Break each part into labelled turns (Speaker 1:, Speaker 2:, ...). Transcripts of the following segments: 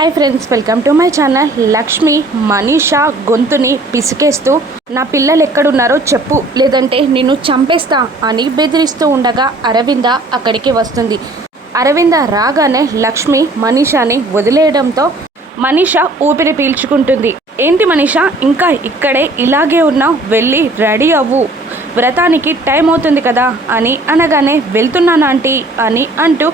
Speaker 1: Hi friends welcome to my channel Lakshmi Manisha గొంతుని పిసికేస్తూ నా పిల్లలు ఎక్కడున్నారో చెప్పు. లేదంటే నిన్ను చంపేస్తా అని బెదిరిస్తూ ఉండగా అరవింద అక్కడికి వస్తుంది. అరవింద రాగానే లక్ష్మి మనీషాని వదిలేయడంతో మనీష ఊపిరి పీల్చుకుంటుంది. ఏంటి మనీష ఇంకా ఇక్కడే ఇలాగే ఉన్నావు? వెళ్ళి రెడీ అవ్వు. వ్రతానికి టైం అవుతుంది కదా అని అనగానే వెళ్తున్నాను ఆంటీ అని అంటూ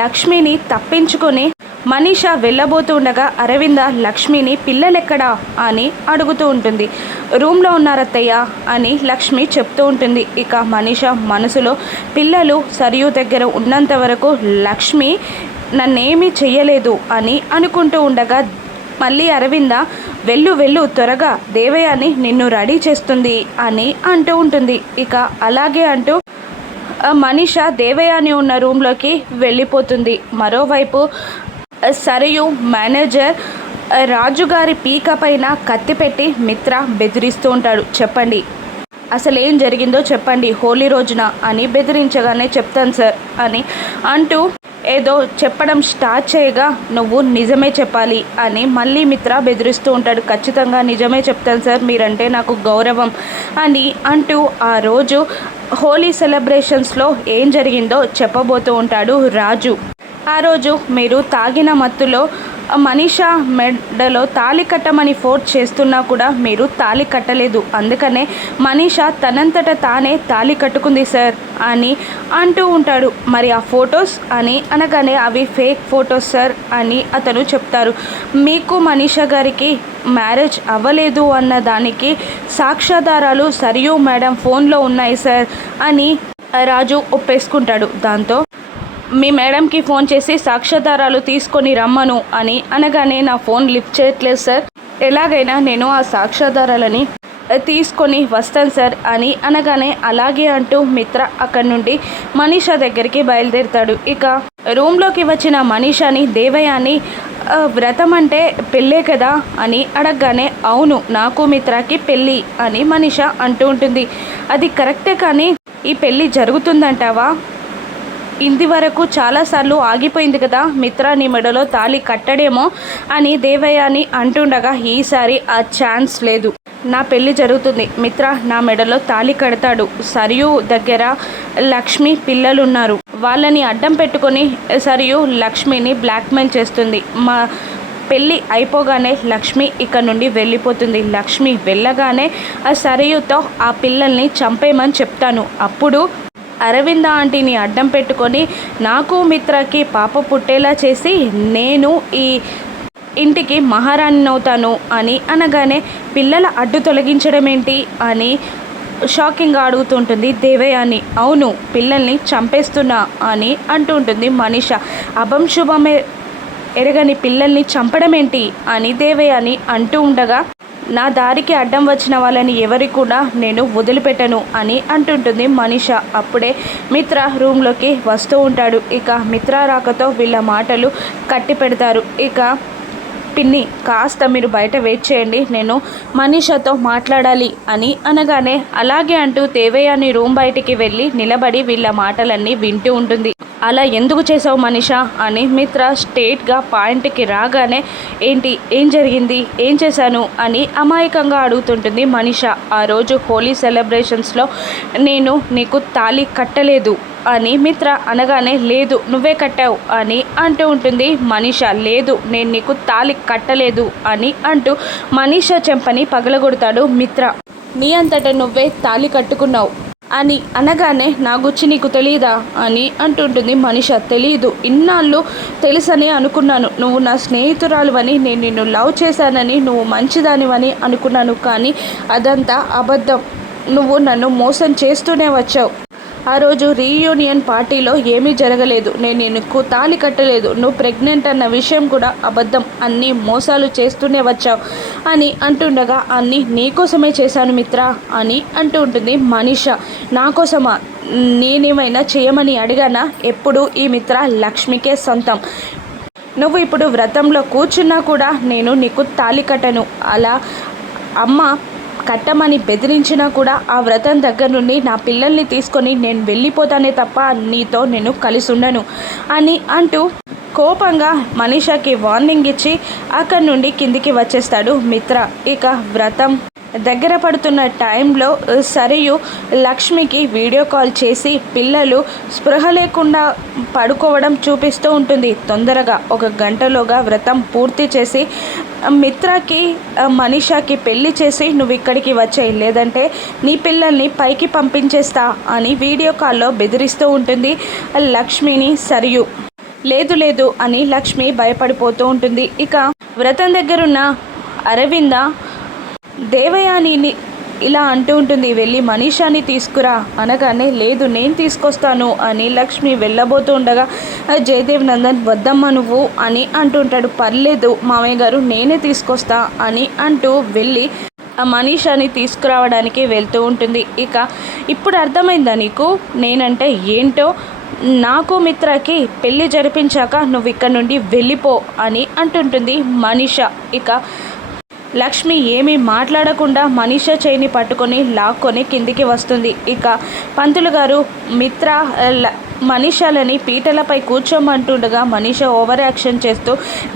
Speaker 1: లక్ష్మిని తప్పించుకొని మనీష వెళ్ళబోతూ ఉండగా అరవింద లక్ష్మిని పిల్లలెక్కడా అని అడుగుతూ ఉంటుంది. రూమ్లో ఉన్నారత్తయ్య అని లక్ష్మి చెప్తూ ఉంటుంది. ఇక మనీష మనసులో పిల్లలు సరియు దగ్గర ఉన్నంత వరకు లక్ష్మి నన్నేమీ చెయ్యలేదు అని అనుకుంటూ ఉండగా మళ్ళీ అరవింద వెళ్ళు వెళ్ళు త్వరగా దేవయాని నిన్ను రెడీ చేస్తుంది అని అంటూ ఉంటుంది. ఇక అలాగే అంటూ మనీష దేవయాని ఉన్న రూమ్లోకి వెళ్ళిపోతుంది. మరోవైపు సరియు మేనేజర్ రాజుగారి పీక పైన కత్తి పెట్టి మిత్ర బెదిరిస్తూ ఉంటాడు. చెప్పండి. అసలు ఏం జరిగిందో చెప్పండి. హోలీ రోజున అని బెదిరించగానే చెప్తాను సార్ అని అంటూ ఏదో చెప్పడం స్టార్ట్ చేయగా నువ్వు నిజమే చెప్పాలి అని మళ్ళీ మిత్ర బెదిరిస్తూ ఉంటాడు. ఖచ్చితంగా నిజమే చెప్తాను సార్. మీరంటే నాకు గౌరవం అని అంటూ ఆ రోజు హోలీ సెలబ్రేషన్స్లో ఏం జరిగిందో చెప్పబోతూ ఉంటాడు రాజు. ఆ రోజు మీరు తాగిన మత్తులో మనీషా మెడలో తాళి కట్టమని ఫోర్స్ చేస్తున్నా కూడా మీరు తాళి కట్టలేదు. అందుకనే మనీషా తనంతట తానే తాళి కట్టుకుంది సార్ అని అంటూ ఉంటాడు. మరి ఆ ఫొటోస్ అని అనగానే అవి ఫేక్ ఫొటోస్ సార్ అని అతను చెప్తారు. మీకు మనీషా గారికి మ్యారేజ్ అవ్వలేదు అన్న దానికి సాక్ష్యాధారాలు సరియు మేడం ఫోన్లో ఉన్నాయి సార్ అని రాజు ఒప్పేసుకుంటాడు. దాంతో మీ మేడంకి ఫోన్ చేసి సాక్ష్యాధారాలు తీసుకొని రమ్మను అని అనగానే నా ఫోన్ లిఫ్ట్ చేయట్లేదు సార్. ఎలాగైనా నేను ఆ సాక్ష్యాధారాలని తీసుకొని వస్తాను సార్ అని అనగానే అలాగే అంటూ మిత్ర అక్కడి నుండి మనీషా దగ్గరికి బయలుదేరుతాడు. ఇక రూమ్లోకి వచ్చిన మనీషాని దేవయాని వ్రతం అంటే పెళ్ళే కదా అని అడగగానే అవును నాకు మిత్రకి పెళ్ళి అని మనీష అంటూ ఉంటుంది. అది కరెక్టే కానీ ఈ పెళ్ళి జరుగుతుందంటావా? ఇంది వరకు చాలాసార్లు ఆగిపోయింది కదా మిత్ర నీ మెడలో తాళి కట్టడేమో అని దేవయ్య అని అంటుండగా ఈసారి ఆ ఛాన్స్ లేదు. నా పెళ్ళి జరుగుతుంది. మిత్ర నా మెడలో తాళి కడతాడు. సరియు దగ్గర లక్ష్మి పిల్లలున్నారు. వాళ్ళని అడ్డం పెట్టుకొని సరియు లక్ష్మిని బ్లాక్మెయిల్ చేస్తుంది. మా పెళ్ళి అయిపోగానే లక్ష్మి ఇక్కడ నుండి వెళ్ళిపోతుంది. లక్ష్మి వెళ్ళగానే ఆ సరయుతో ఆ పిల్లల్ని చంపేయమని చెప్తాను. అప్పుడు అరవింద ఆంటీని అడ్డం పెట్టుకొని నాకు మిత్రకి పాప పుట్టేలా చేసి నేను ఈ ఇంటికి మహారాణిని అవుతాను అని అనగానే పిల్లల అడ్డు తొలగించడం ఏంటి అని షాకింగ్గా అడుగుతుంటుంది దేవయాని. అవును పిల్లల్ని చంపేస్తున్నా అని అంటుంటుంది మనీష. అభం శుభమే ఎరగని పిల్లల్ని చంపడం ఏంటి అని దేవయాని అంటూ ఉండగా నా దారికి అడ్డం వచ్చిన వాళ్ళని ఎవరి కూడా నేను వదిలిపెట్టను అని అంటుంటుంది మనిష. అప్పుడే మిత్ర రూమ్లోకి వస్తూ ఉంటాడు. ఇక మిత్ర రాకతో వీళ్ళ మాటలు కట్టి పెడతారు. ఇక పిన్ని కాస్త మీరు బయట వెయిట్ చేయండి. నేను మనీషాతో మాట్లాడాలి అని అనగానే అలాగే అంటూ దేవయ్యని రూమ్ బయటికి వెళ్ళి నిలబడి వీళ్ళ మాటలన్నీ వింటూ ఉంటుంది. అలా ఎందుకు చేసావు మనిష? అని మిత్ర స్టేట్గా పాయింట్కి రాగానే ఏంటి? ఏం జరిగింది? ఏం చేశాను? అని అమాయకంగా అడుగుతుంటుంది మనిష. ఆ రోజు హోలీ సెలబ్రేషన్స్లో నేను నీకు తాళి కట్టలేదు అని మిత్ర అనగానే లేదు నువ్వే కట్టావు అని అంటూ ఉంటుంది మనీష. లేదు నేను నీకు తాళి కట్టలేదు అని అంటూ మనీష చెంపని పగలగొడతాడు మిత్ర. నీ అంతట నువ్వే తాళి కట్టుకున్నావు. అని అనగానే నా గుచ్చి నీకు తెలియదా అని అంటుంటుంది మనిష. తెలియదు ఇన్నాళ్ళు తెలుసని అనుకున్నాను. నువ్వు నా స్నేహితురాలువని నేను నిన్ను లవ్ చేశానని నువ్వు మంచిదానివని అనుకున్నాను కానీ అదంతా అబద్ధం. నువ్వు నన్ను మోసం చేస్తూనే వచ్చావు. ఆ రోజు రీయూనియన్ పార్టీలో ఏమీ జరగలేదు. నేను నీకు తాళి కట్టలేదు. నువ్వు ప్రెగ్నెంట్ అన్న విషయం కూడా అబద్ధం. అన్నీ మోసాలు చేస్తూనే వచ్చావు. అని అంటుండగా అన్నీ నీకోసమే చేశాను మిత్ర అని అంటూ ఉంటుంది మనీష. నా కోసమా? నేనేమైనా చేయమని అడిగానా? ఎప్పుడు ఈ మిత్ర లక్ష్మికే సొంతం. నువ్వు ఇప్పుడు వ్రతంలో కూర్చున్నా కూడా నేను నీకు తాళి కట్టను. అలా అమ్మ కట్టమని బెదిరించినా కూడా ఆ వ్రతం దగ్గర నుండి నా పిల్లల్ని తీసుకొని నేను వెళ్ళిపోతానే తప్ప నీతో నేను కలిసి ఉండను అని అంటూ కోపంగా మనీషాకి వార్నింగ్ ఇచ్చి అక్కడి నుండి కిందికి వచ్చేస్తాడు మిత్ర. ఇక వ్రతం దగ్గర పడుతున్న టైంలో సరియు లక్ష్మికి వీడియో కాల్ చేసి పిల్లలు స్పృహ లేకుండా పడుకోవడం చూపిస్తూ ఉంటుంది. తొందరగా ఒక గంటలోగా వ్రతం పూర్తి చేసి మిత్రకి మనీషాకి పెళ్ళి చేసి నువ్వు ఇక్కడికి వచ్చాయి లేదంటే నీ పిల్లల్ని పైకి పంపించేస్తా అని వీడియో కాల్లో బెదిరిస్తూ ఉంటుంది లక్ష్మిని సరియు. లేదు లేదు అని లక్ష్మి భయపడిపోతూ ఉంటుంది. ఇక వ్రతం దగ్గరున్న అరవింద దేవయానిని ఇలా అంటూ ఉంటుంది వెళ్ళి మనీషాని తీసుకురా. అనగానే లేదు నేను తీసుకొస్తాను అని లక్ష్మి వెళ్ళబోతూ ఉండగా జయదేవ్ నందన్ వద్దమ్మా నువ్వు అని అంటుంటాడు పర్లేదు మామయ్య గారు నేనే తీసుకొస్తా అని అంటూ వెళ్ళి ఆ మనీషాని తీసుకురావడానికి వెళ్తూ ఉంటుంది. ఇక ఇప్పుడు అర్థమైందా నీకు? నేనంటే ఏంటో? నాకు మిత్రకి పెళ్ళి జరిపించాక నువ్వు ఇక్కడ నుండి వెళ్ళిపో అని అంటుంటుంది మనీష. ఇక లక్ష్మి ఏమీ మాట్లాడకుండా మనీష చేయిని పట్టుకొని లాక్కొని కిందికి వస్తుంది. ఇక పంతులు గారు మిత్ర మనీషాలని పీటలపై కూర్చోమంటుండగా మనీష ఓవర్ యాక్షన్ చేస్తూ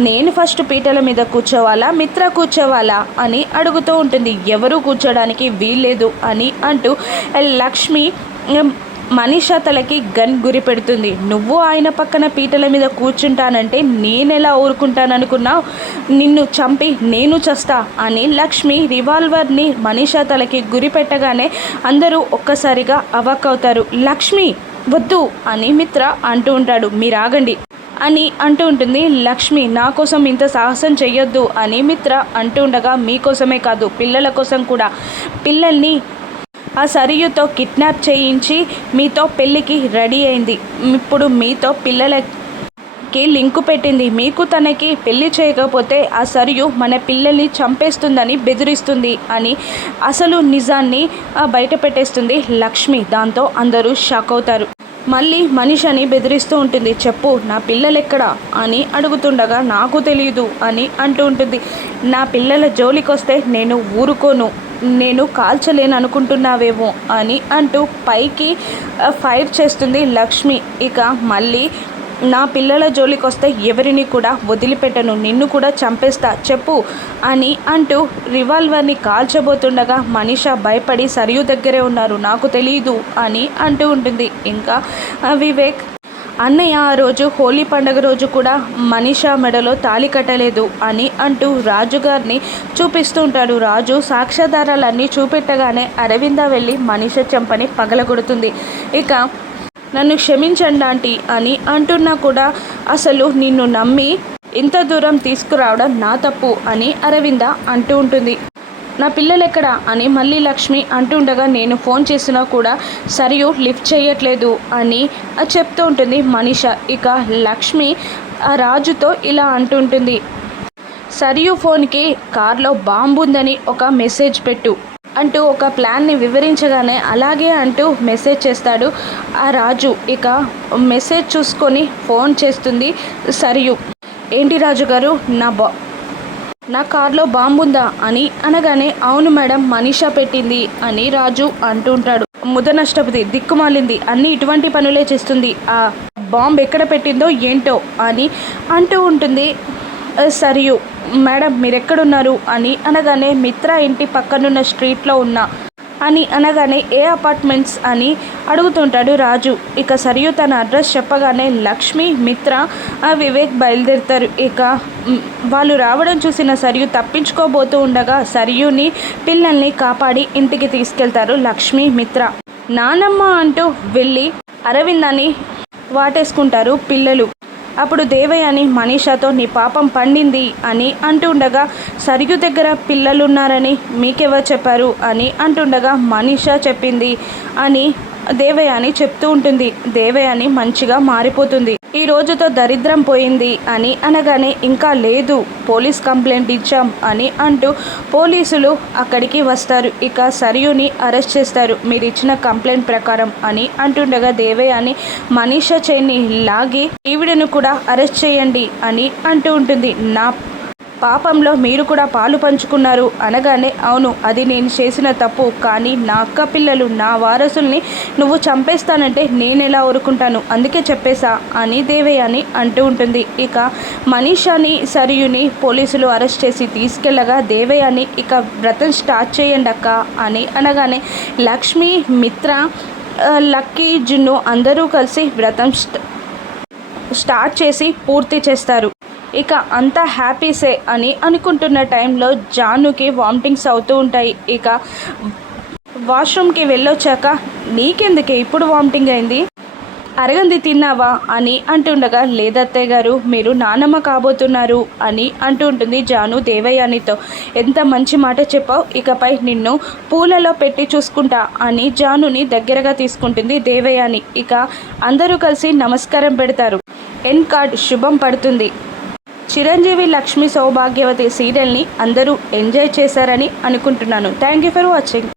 Speaker 1: నేను ఫస్ట్ పీటల మీద కూర్చోవాలా మిత్ర కూర్చోవాలా అని అడుగుతూ ఉంటుంది. ఎవరు కూర్చోడానికి వీల్లేదు అని అంటూ లక్ష్మి మనీషా తలకి గన్ గురి పెడుతుంది. నువ్వు ఆయన పక్కన పీటల మీద కూర్చుంటానంటే నేనెలా ఊరుకుంటాననుకున్నావు నిన్ను చంపి నేను చస్తా అని లక్ష్మి రివాల్వర్ని మనీషా తలకి గురి పెట్టగానే అందరూ ఒక్కసారిగా అవాక్ అవుతారు లక్ష్మి వద్దు అని మిత్ర అంటూ ఉంటాడు. మీరాగండి అని అంటూ ఉంటుంది. లక్ష్మి నా కోసం ఇంత సాహసం చేయొద్దు అని మిత్ర అంటూ ఉండగా మీకోసమే కాదు పిల్లల కోసం కూడా. పిల్లల్ని ఆ సరియుతో కిడ్నాప్ చేయించి మీతో పెళ్ళికి రెడీ అయింది. ఇప్పుడు మీతో పిల్లలకి లింకు పెట్టింది. మీకు తనకి పెళ్ళి చేయకపోతే ఆ సరియు మన పిల్లల్ని చంపేస్తుందని బెదిరిస్తుంది అని అసలు నిజాన్ని బయట పెట్టేస్తుంది లక్ష్మి. దాంతో అందరూ షాక్ అవుతారు. మళ్ళీ మనిషిని బెదిరిస్తూ ఉంటుంది. చెప్పు నా పిల్లలెక్కడ? అని అడుగుతుండగా నాకు తెలియదు అని అంటూ ఉంటుంది. నా పిల్లల జోలికొస్తే నేను ఊరుకోను. నేను కాల్చలేను అనుకుంటున్నావేమో అని అంటూ పైకి ఫైర్ చేస్తుంది లక్ష్మి. ఇక మళ్ళీ నా పిల్లల జోలికి వస్తే ఎవరిని కూడా వదిలిపెట్టను నిన్ను కూడా చంపేస్తా చెప్పు అని అంటూ రివాల్వర్ని కాల్చబోతుండగా మనిష భయపడి సరియు దగ్గరే ఉన్నారు. నాకు తెలియదు అని అంటూ ఉంటుంది. ఇంకా వివేక్ అన్నయ్య ఆ రోజు హోలీ పండుగ రోజు కూడా మనీషా మెడలో తాళి కట్టలేదు అని అంటూ రాజుగారిని చూపిస్తూ ఉంటాడు. రాజు సాక్ష్యాధారాలన్నీ చూపెట్టగానే అరవింద వెళ్ళి మనీష చెంపని పగలగొడుతుంది. ఇక నన్ను క్షమించండి ఆంటీ అని అంటున్నా కూడా అసలు నిన్ను నమ్మి ఇంత దూరం తీసుకురావడం నా తప్పు అని అరవింద అంటూ ఉంటుంది. నా పిల్లలు ఎక్కడ? అని మళ్ళీ లక్ష్మి అంటుండగా నేను ఫోన్ చేసినా కూడా సరియు లిఫ్ట్ చేయట్లేదు అని చెప్తూ ఉంటుంది మనీష. ఇక లక్ష్మి ఆ రాజుతో ఇలా అంటుంటుంది సరియు ఫోన్కి కార్లో బాంబు ఉందని ఒక మెసేజ్ పెట్టు అంటూ ఒక ప్లాన్ని వివరించగానే అలాగే అంటూ మెసేజ్ చేస్తాడు ఆ రాజు. ఇక మెసేజ్ చూసుకొని ఫోన్ చేస్తుంది సరియు. ఏంటి రాజు గారు నా బా నా కార్లో బాంబుందా అని అనగానే అవును మేడం మనీషా పెట్టింది అని రాజు అంటుంటాడు. ముదనష్టపతి దిక్కుమాలింది. అన్ని ఇటువంటి పనులే చేస్తుంది. ఆ బాంబ్ ఎక్కడ పెట్టిందో ఏంటో అని అంటూ ఉంటుంది. సరియు. మేడం మీరు ఎక్కడున్నారు అని అనగానే మిత్ర ఇంటి పక్కనున్న స్ట్రీట్లో ఉన్న. అని అనగానే ఏ అపార్ట్మెంట్స్? అని అడుగుతుంటాడు రాజు. ఇక సరియు తన అడ్రస్ చెప్పగానే లక్ష్మి మిత్ర వివేక్ బయలుదేరుతారు. ఇక వాళ్ళు రావడం చూసిన సరియు తప్పించుకోబోతూ ఉండగా సరియుని పిల్లల్ని కాపాడి ఇంటికి తీసుకెళ్తారు లక్ష్మి మిత్ర. నానమ్మ అంటూ వెళ్ళి అరవింద్ అని వాటేసుకుంటారు పిల్లలు. అప్పుడు దేవయ్య అని మనీషాతో నీ పాపం పండింది అని అంటుండగా సరియు దగ్గర పిల్లలున్నారని మీకెవరు చెప్పారు అని అంటుండగా మనీషా చెప్పింది అని దేవయాని చెప్తూ ఉంటుంది. దేవయాని మంచిగా మారిపోతుంది. ఈ రోజుతో దరిద్రం పోయింది అని అనగానే ఇంకా లేదు పోలీస్ కంప్లైంట్ ఇచ్చాం అని అంటూ పోలీసులు అక్కడికి వస్తారు. ఇక సరియుని అరెస్ట్ చేస్తారు. మీరు ఇచ్చిన కంప్లైంట్ ప్రకారం అని అంటుండగా దేవయాని మనీషా చైన్ని లాగి ఈవిడను కూడా అరెస్ట్ చేయండి అని అంటూ ఉంటుంది. నా పాపంలో మీరు కూడా పాలు పంచుకున్నారు. అనగానే అవును అది నేను చేసిన తప్పు. కానీ నా అక్క పిల్లలు నా వారసుల్ని నువ్వు చంపేస్తానంటే నేను ఎలా ఊరుకుంటాను? అందుకే చెప్పేశా అని దేవయాని అంటూ ఉంటుంది. ఇక మనీషాని సరియుని పోలీసులు అరెస్ట్ చేసి తీసుకెళ్ళగా దేవయాని ఇక వ్రతం స్టార్ట్ చేయండి అక్క అని అనగానే లక్ష్మి మిత్ర లక్కీ జున్ను అందరూ కలిసి వ్రతం స్ట- స్టార్ట్ చేసి పూర్తి చేస్తారు. ఇక అంతా హ్యాపీసే అని అనుకుంటున్న టైంలో జానుకి వామిటింగ్స్ అవుతూ ఉంటాయి. ఇక వాష్రూమ్కి వెళ్ళొచ్చాక నీకెందుకే ఇప్పుడు వామిటింగ్ అయింది? అరగంది తిన్నావా? అని అంటుండగా లేదత్తయ్య గారు మీరు నానమ్మ కాబోతున్నారు అని అంటూ ఉంటుంది జాను దేవయానితో. ఎంత మంచి మాట చెప్పావు ఇకపై నిన్ను పూలలో పెట్టి చూసుకుంటా అని జానుని దగ్గరగా తీసుకుంటుంది దేవయాని. ఇక అందరూ కలిసి నమస్కారం పెడతారు. ఎన్ కార్డ్ శుభం పడుతుంది. చిరంజీవి లక్ష్మి సౌభాగ్యవతి సీరియల్ని అందరూ ఎంజాయ్ చేశారని అనుకుంటున్నాను. Thank you for watching.